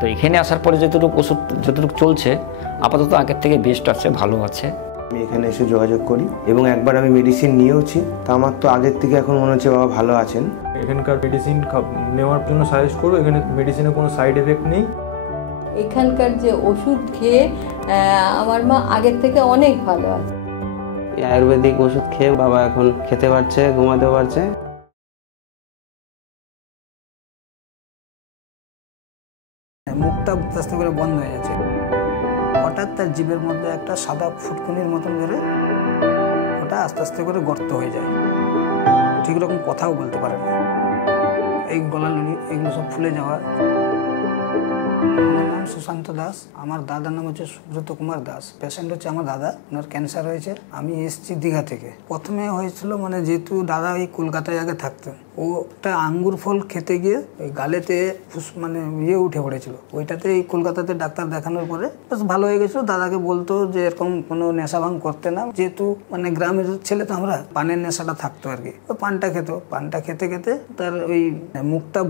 তো এখানে আসার পরে যতটুকু ওষুধ যতটুকু চলছে আপাতত আগের থেকে বেস্ট আছে, ভালো আছে। আমি এখানে এসে যোগাযোগ করি এবং একবার আমি মেডিসিন নিয়েওছি, তা আমার তো আগের থেকে এখন মনে হচ্ছে বাবা ভালো আছেন। এখানকার মেডিসিন নেওয়ার জন্য সাজেস্ট করবো। এখানে মেডিসিনের কোনো সাইড এফেক্ট নেই। এখানকার যে ওষুধ খেয়ে আমার মা আগের থেকে অনেক ভালো আছে। এই আয়ুর্বেদিক ওষুধ খেয়ে বাবা এখন খেতে পারছে, ঘুমাতেও পারছে। মুখটা আস্তে আস্তে করে বন্ধ হয়ে যাচ্ছে। হঠাৎ তার জিভের মধ্যে একটা সাদা ফুটকুনির মতন করে ওটা আস্তে আস্তে করে গর্ত হয়ে যায়। ঠিক রকম কথাও বলতে পারে না। এই গলালুলি এগুলো সব ফুলে যাওয়া। আমার নাম সুশান্ত দাস, আমার দাদার নাম হচ্ছে সুব্রত কুমার দাস। পেশেন্ট হচ্ছে আমার দাদা, ওনার ক্যান্সার হয়েছে। আমি এসেছি দীঘা থেকে। প্রথমে হয়েছিল যেহেতু দাদা এই কলকাতায় আগে থাকতেন, ওটা আঙ্গুর ফল খেতে গিয়ে ওই গালেতে উঠে পড়েছিল। ওইটাতে এই কলকাতাতে ডাক্তার দেখানোর পরে বেশ ভালো হয়ে গেছিল। দাদাকে বলতো যে এরকম কোনো নেশা ভাঙ করতে না, যেহেতু গ্রামের ছেলে তো আমরা, পানের নেশাটা থাকতো আর কি। তো পানটা খেত, পানটা খেতে খেতে তার ওই মুখটা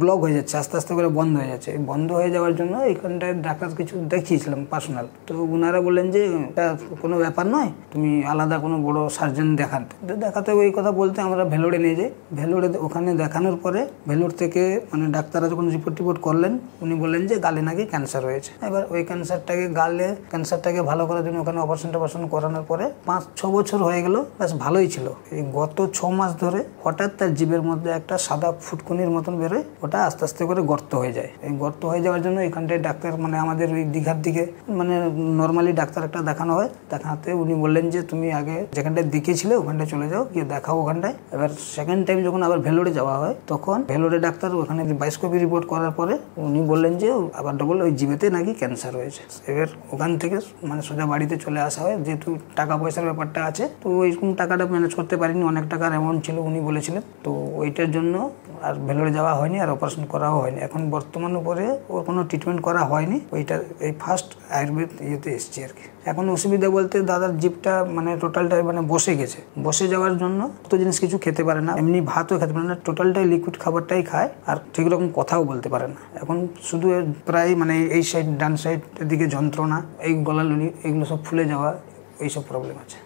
ব্লক হয়ে যাচ্ছে, আস্তে আস্তে করে বন্ধ হয়ে যাচ্ছে। বন্ধ হয়ে যাওয়ার জন্য এইখানটায় ডাক্তার কিছু দেখিয়েছিলাম পার্সোনাল। তো ওনারা বললেন যে এটা কোনো ব্যাপার নয়, তুমি আলাদা কোনো বড় সার্জন দেখাতে ওই কথা বলতে আমরা ভেলোরে নিয়ে যাই। ভেলোরে ওখানে দেখানোর পরে ভেলোর থেকে ডাক্তাররা যখন রিপোর্ট করলেন, উনি বললেন যে গালে নাকি ক্যান্সার হয়েছে। এবার ওই ক্যান্সারটাকে ভালো করার জন্য ওখানে অপারেশন করানোর পরে 5-6 বছর হয়ে গেল, বেশ ভালোই ছিল। এই গত 6 মাস ধরে হঠাৎ তার জিভের মধ্যে একটা সাদা ফুটকুনির মতন বেরোয়, ওটা আস্তে আস্তে করে গর্ত হয়ে যায়। এই গর্ত হয়ে যাওয়ার জন্য এখানটায় ডাক্তার আমাদের ওই দীঘার দিকে নর্মালি ডাক্তার একটা দেখানো হয়। দেখাতে উনি বললেন যে তুমি আগে যেখানটায় দেখিয়েছিলে ওখানটায় চলে যাও, গিয়ে দেখাও ওখানটায়। এবার সেকেন্ড টাইম যখন আবার ভেলোরে যাওয়া হয়, তখন ভেলোরে ডাক্তার ওখানে বায়োস্কোপি রিপোর্ট করার পরে উনি বললেন যে আবার ডবল ওই জিভেতে নাকি ক্যান্সার হয়েছে। এবার ওখান থেকে সোজা বাড়িতে চলে আসা হয়। যেহেতু টাকা পয়সার ব্যাপারটা আছে, তো ওইরকম টাকাটা ম্যানেজ করতে পারিনি, অনেক টাকার অ্যামাউন্ট ছিল উনি বলেছিলেন। তো ওইটার জন্য আর ভেলোরে যাওয়া হয়নি, আর অপারেশন করাও হয়নি। এখন বর্তমান উপরে ওর কোনো ট্রিটমেন্ট করা হয়নি। ওইটা এই ফার্স্ট আয়ুর্বেদ ইয়েতে এসছি আর কি। এখন অসুবিধা বলতে দাদার জিভটা টোটালটাই বসে গেছে। বসে যাওয়ার জন্য তো জিনিস কিছু খেতে পারে না, এমনি ভাতও খেতে পারে না, টোটালটাই লিকুইড খাবারটাই খায়, আর ঠিক রকম কথাও বলতে পারে না। এখন শুধু প্রায় এই সাইড ডান সাইড দিকে যন্ত্রণা, এই গলালুলি এগুলো সব ফুলে যাওয়া, এইসব প্রবলেম আছে।